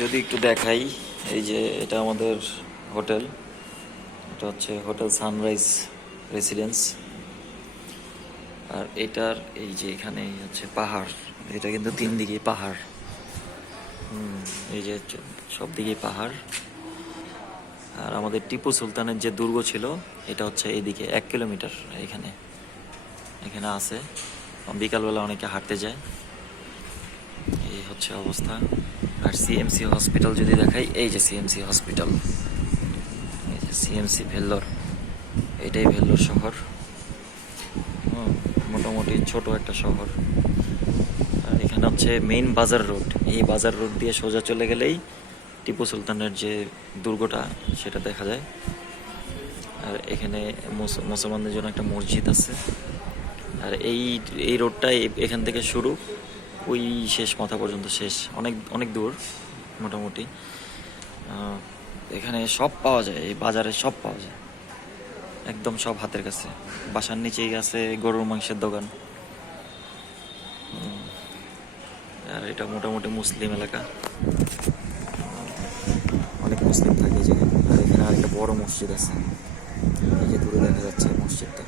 যদি একটু দেখাই, এই যে এটা আমাদের হোটেল, এটা হচ্ছে হোটেল সানরাইজ রেসিডেন্স। আর এটার এই যে এখানে হচ্ছে পাহাড়, এটা কিন্তু 3 দিকেই পাহাড়। এই যে সব দিকেই পাহাড়। আর আমাদের টিপু সুলতানের যে দুর্গ ছিল এটা হচ্ছে এইদিকে 1 কিলোমিটার এখানে এখানে আছে। বিকালবেলা অনেকে হাঁটতে যায়। এই হচ্ছে অবস্থা। আর সিএমসি হসপিটাল যদি দেখাই, এই যে সিএমসি হসপিটাল, এই যে সিএমসি ভেল্লোর, এটাই ভেল্লোর শহর। মোটামুটি ছোট একটা শহর। আর এখানে হচ্ছে মেইন বাজার রোড, এই বাজার রোড দিয়ে সোজা চলে গেলেই টিপু সুলতানের যে দুর্গটা সেটা দেখা যায়। আর এখানে মুসলমানদের জন্য একটা মসজিদ আছে। আর এই এই রোডটা এখান থেকে শুরু, ওই শেষ মাথা পর্যন্ত শেষ, অনেক অনেক দূর মোটামুটি। এখানে সব পাওয়া যায়, এই বাজারে সব পাওয়া যায়, একদম সব হাতের কাছে। বাসার নিচেই আছে গরুর মাংসের দোকান। আর এটা মোটামুটি মুসলিম এলাকা, অনেক মুসলিম থাকে এই জায়গায়। আর এখানে আরেকটা বড় মসজিদ আছে, এই যে দূরে দেখা যাচ্ছে মসজিদটা।